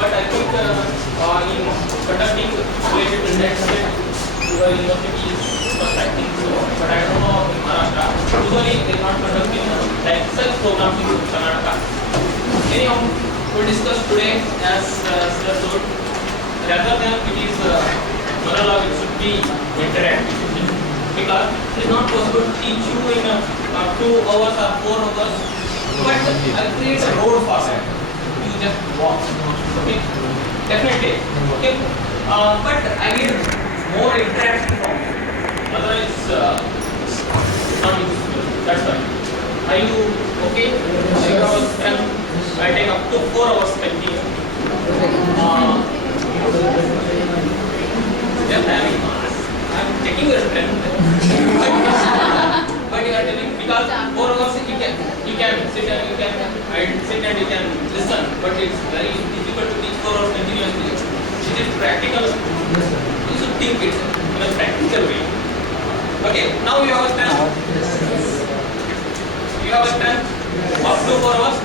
but I think in conducting related to that subject, your university is first, I think so, but I don't know in Maharashtra. Usually they are not conducting like such programs in Karnataka. Anyhow, we discuss today as Sir told, rather than it is monologue, it should be interactive, because it is not possible to teach you in 2 hours or 4 hours, but I'll create a road for that. You just walk. Okay, definitely. Okay, but I need more interaction from you. Otherwise, it's not useful. That's why. Are you okay? I take up to 4 hours spending. Just having mass. I'm checking your strength. But you are telling because 4 hours you can sit and you can sit and you can listen, but it's very difficult to teach 4 hours continuously. It is practical. You should think it in a practical way. Okay, now you have a strength. You have a strength up to 4 hours.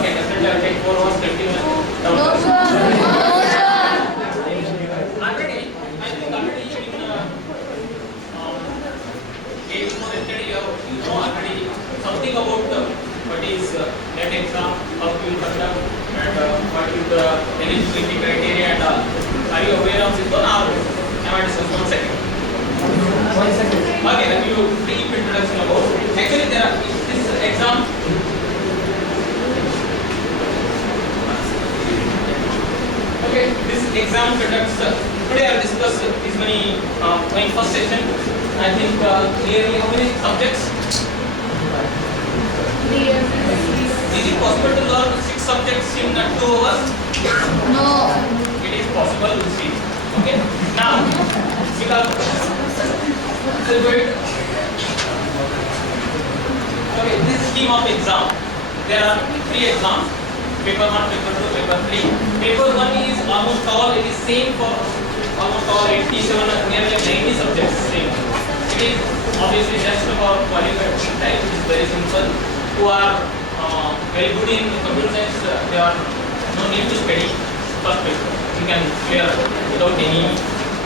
Okay, definitely I'll take 4 hours continuously. No, sir. Already, I think already in day before yesterday you know already something about what is net exam, how to conduct, and what is the eligibility criteria and all. Are you aware of this one? Or am I discussing 1 second? 1 second. Okay, then you brief introduction about. Actually, there are this exam. Okay, this exam conducts. Today I will discuss this many. My first session. I think clearly how many subjects? Is it possible to learn 6 subjects in 2 hours? No. It is possible to see. Okay. Now, because okay, this scheme of exam. There are 3 exams. Paper 1, paper 2, paper 3. Paper 1 is almost all. It is same for almost all 87, nearly 90 subjects. Same. It is obviously just for qualified type. It is very simple. Who are very good in computer science, they are no need to study first paper. You can clear without any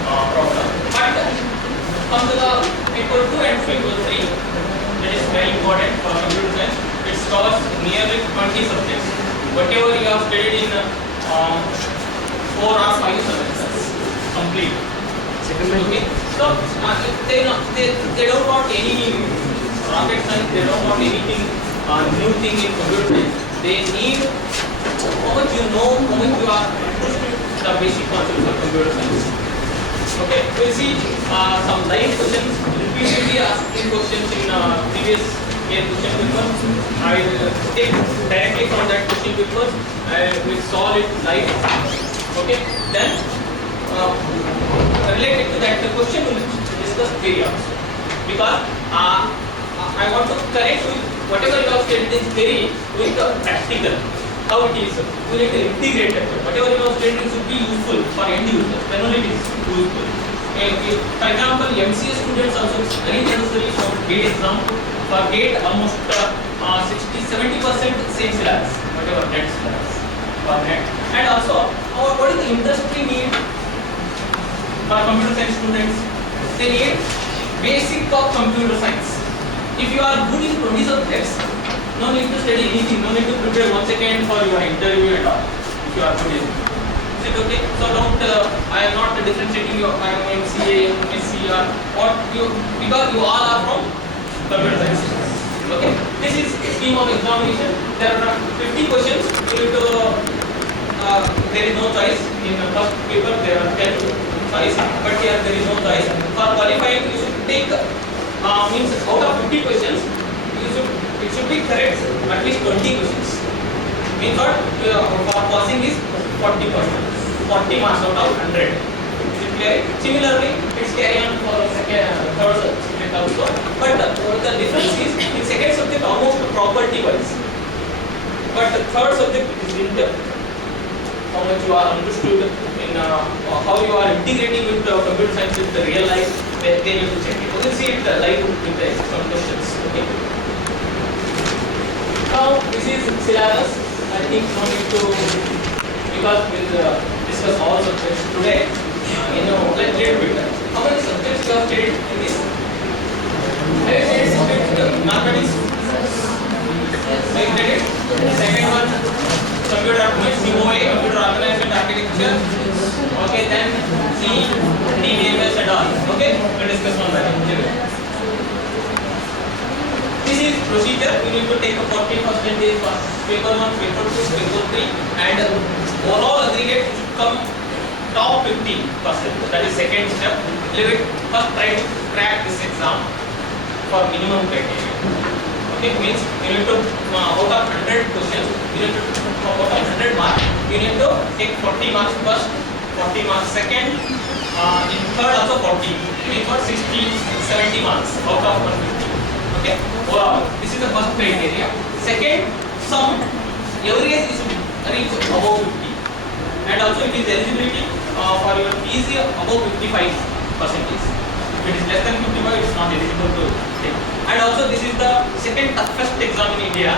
problem. But come to the paper 2 and paper 3. That is very important for computer science. It covers nearly 20 subjects. Whatever you have studied in 4 or 5 semesters, complete. Okay. So they don't want any rocket science. They don't want anything new thing in computer science. They need how much you know, how much you are the basic concepts of computer science. Okay. We'll see some live questions. Repeatedly asking questions in previous year question paper. I will take directly from that question paper. I will solve it live. Okay. Then related to that, the question will discuss theory also. Because I want to connect with whatever you have studied in theory with the practical. How it is, we need to integrate it. Whatever you have studied should be useful for end users. Then only it is useful. For example, MCA students also very necessary for GATE exam. For GATE, almost 60-70% same syllabus, whatever net syllabus for net. And also, what is the industry need for computer science students? They need basic of computer science. If you are good in 20 subjects, no need to study anything, no need to prepare 1 second for your interview at all. If you are good in. Is it okay? So don't, I am not differentiating you, I am MCA, MSc or what you, because you all are from computer science. Okay, this is scheme of examination. There are 50 questions. You need to, there is no choice. In the first paper there are 10 choice, but here there is no choice. For qualifying, you should take, means out of 50 questions, it should be correct at least 20 questions. Means what? For passing is 40%, 40 marks out of 100. Similarly, it's carry on for third subject also. But the difference is in second subject almost property wise. But the third subject is in depth. How much you are understood in how you are integrating with the computer science with the real life. They need to check it. You can see it live with the some questions. Okay. Now this is syllabus. I think no need to, because because we'll discuss all subjects today. Like little bit. How many subjects you have studied in this? Have you studied mathematics? So you studied. Second one, computer COA, computer organization architecture. Okay, then DBMS and all. Okay, we'll discuss on that. This is procedure. You need to take a 40% for paper 1, paper 2, paper 3, and overall aggregate should come top 50%. That is second step. First try to crack this exam for minimum criteria. Okay, means you need to out of 100 questions, you need to out of 100 marks, you need to take 40 marks first, 40 marks second, in third also 40. Means what 60, 70 marks out of 150. Okay, overall this is the first criteria. Second, some average is reach above 50, and also it is eligibility for your PG above 55%. If it is less than 55, it is not eligible to take. And also this is the second toughest exam in India.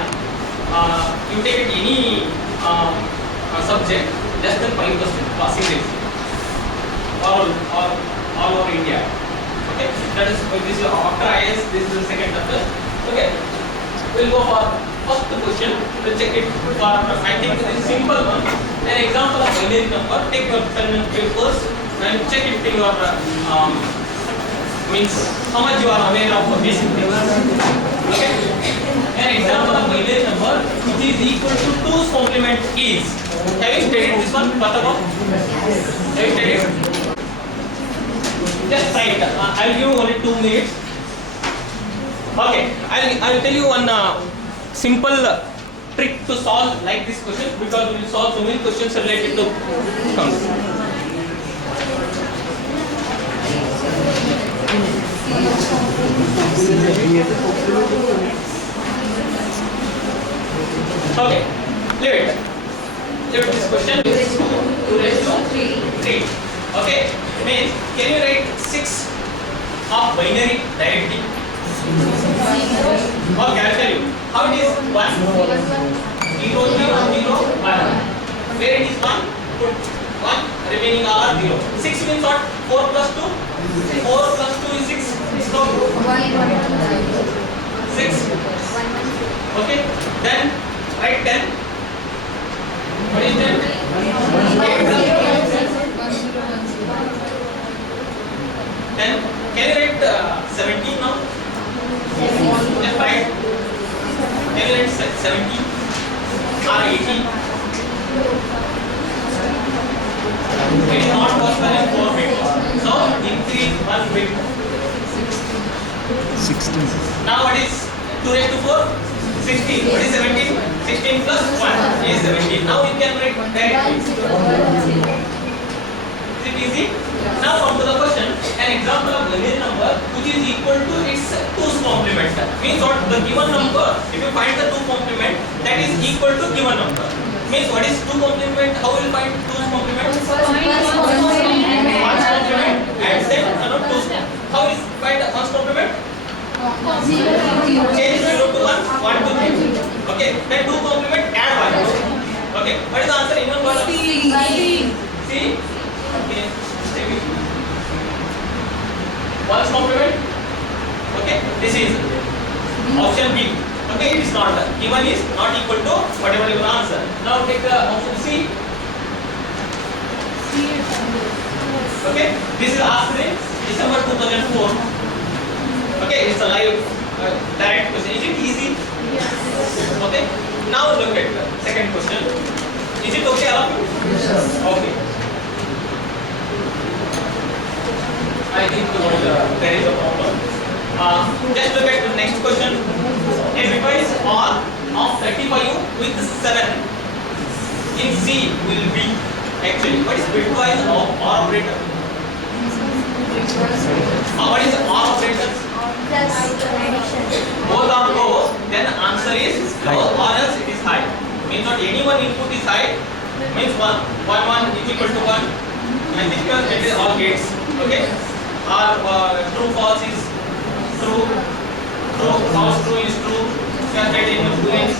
You take any subject less than 5% passing rate all over India. Okay, that is this is after IAS. This is the second toughest. Okay, we'll go for first question. We'll check it for. I think this is simple one. An example of binary number. Take your pen and papers and check it in your means how much you are aware of basic things. Okay, an example of binary number which is equal to 2's complement is. Have you studied this one? Have you studied? Just try it. I'll give you only 2 minutes. Okay, I'll tell you one simple trick to solve like this question, because we will solve so many questions related to counts. Okay, leave it. Leave this question. 2 raised to 3. Okay, means can you write 6 of binary directly? Okay, I'll tell you. How it is 1, 0, 0, 0, 1. Where it is 1, put 1, remaining all are 0. 6 means what? 4 plus 2? 4 plus 2 is 6. So 6. Okay, then write 10. What is 10? 10. Can you write 17 now? Just write. Can you write 17 or 18? It is not possible in 4 bits. So increase 1 bit. 16. Now what is 2 raised to 4? 16. What is 17? 16 plus 1 is 17. Now you can write directly. Is it easy? Now come to the question. An example of binary number which is equal to its 2's complement. Means what? The given number, if you find the 2 complement, that is equal to given number. Means what is 2 complement? How will you find 2's complement? 1's complement and then another 2's. How will you find 1's complement? 0. Change 0 to 1, 1 to 3. Okay, then 2 complement, add 1. Okay, what is the answer in one word? C. Okay, stay with me. 1's complement. Okay, this is option B. Okay, it is not. Given is not equal to whatever you will answer. Now take the option C. Okay, this is asked in December 2004. Okay, it's a live direct question. Is it easy? Yes. Okay. Now look at the second question. Is it okay, Alam? Yes. Okay. I think there is a problem. Just look at the next question. A bitwise OR of 35 with 7 in C will be actually. What is bitwise OR operator? What is OR operator? Both are low, then the answer is low or else it is high. Means not any one input is high, means 1 is equal to 1. I think it is all gates. Okay. Or true false is true, false true is true. Calculated in the boolean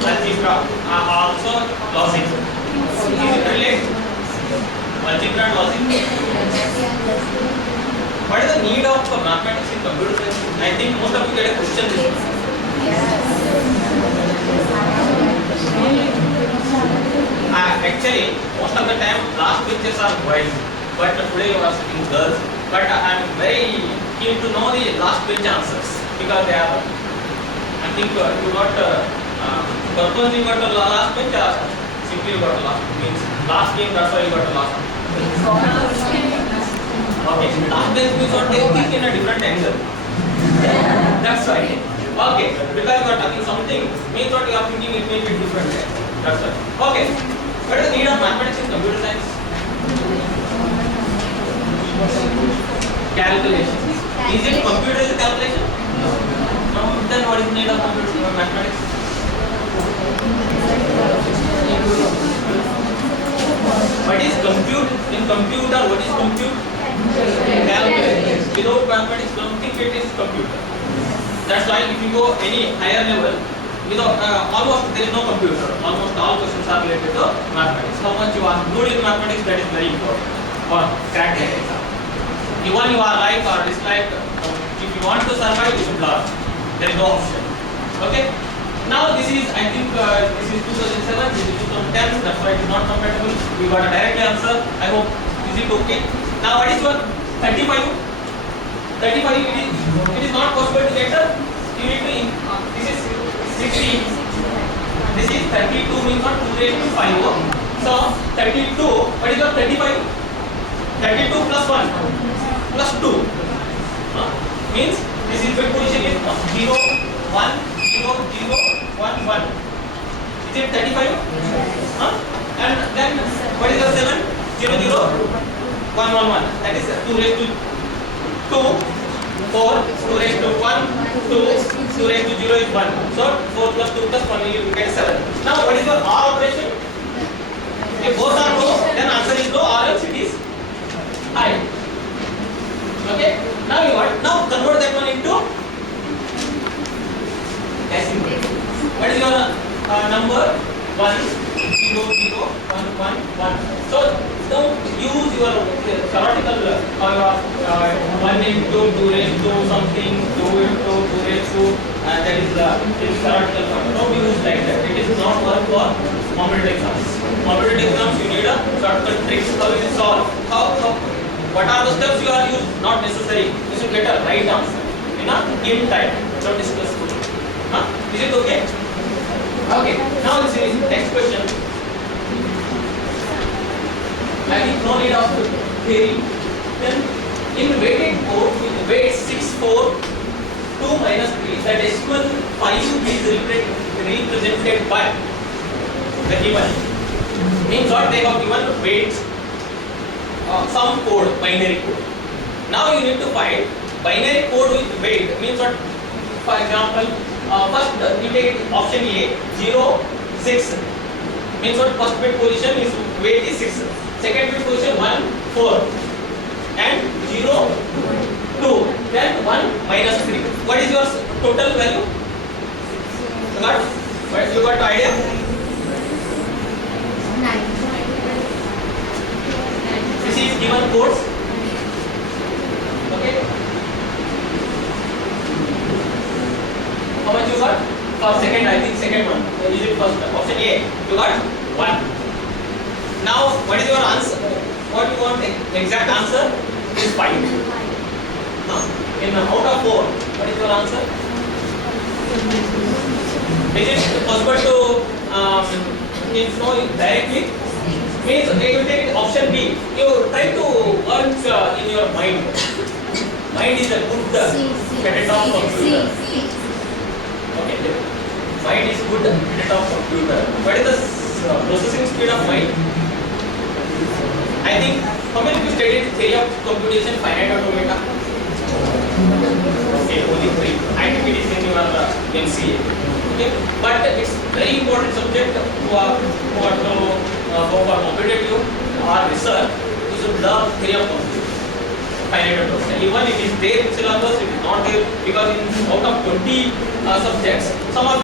algebra are also logic. Is it related? algebra and logic. What is the need of mathematics in computer science? I think most of you get a question this. Actually, most of the time last benches are boys, but today you are sitting girls. But I am very keen to know the last bench answers because they are. I think you got purposely got the last bench or simply you got last means last game, that's why you got the last one. Okay, last bench means what they think in a different angle. That's right. Okay, because you are talking something means what you are thinking it may be different. That's right. Okay, what is the need of mathematics in computer science? Calculation. Is it computational calculation? No. Then what is the need of computer mathematics? What is compute? In computer, what is compute? Calculation. Without mathematics, don't think it is computer. That's why if you go any higher level, without almost there is no computer. Almost all questions are related to mathematics. How much you are good in mathematics, that is very important. Or crack that exam. Even you are like or dislike, if you want to survive, you should learn. There is no option. Okay. Now this is, I think this is 2007, this is 2010. That's why it is not compatible. We got a direct answer. I hope is it okay. Now what is your 35? 35 it is not possible to get the. You need to this is 60. This is 32 means what 2 raised to 5. So 32. What is your 35? 32 plus 1 plus 2 means this is bit position is 0 1 0 0 1 1. Is it 35? And then what is the 7? 0 0 1 1 1. That is 2 raised to 2 4 2 raised to 1 2 2 raised to 0 is 1. So 4 plus 2 plus 1 you get 7. Now what is your OR operation? If both are low, then answer is low or else it is high. Okay. Now you what? Now convert that one into decimal. What is your number? 1 0 0 1 1 1. So don't use your theoretical or your 1 into 2 raised to something 2 into 2 raised to that is theoretical part. Don't use like that. It is not work for competitive exams. Competitive exams you need a shortcut tricks. How it is solved? How what are the steps you are used? Not necessary. You should get a right answer in a given time. Don't discuss. Is it okay? Okay. Now this is next question. I think no need of theory. Then in weighted code with weight 6 4 2 minus 3, the decimal 5 is represented by the given. Means what they have given weights. Some code, binary code. Now you need to find binary code with weight. Means what? For example, first you take option A 0 6. Means what? First bit position is weight is 6. Second bit position 1 4 and 0 2. Then 1 minus 3. What is your total value? You got? You got the idea? 9. This is given codes. Okay. How much you got? For second, I think second one. Is it first? Option A. You got 1. Now, what is your answer? What you want? Exact answer is 5. In out of 4, what is your answer? Is it possible to know directly? Means you take option B. You try to work in your mind. Mind is a good cadet of computer. Okay. Mind is good cadet of computer. What is the processing speed of mind? I think how many of you studied theory of computation, finite automata? Okay, only 3. I think it is in your MCA. Okay, but it's very important subject for competitive or research. You should learn theory of computation, finite automata. Even it is there in syllabus, it is not there because in out of 20 subjects, some of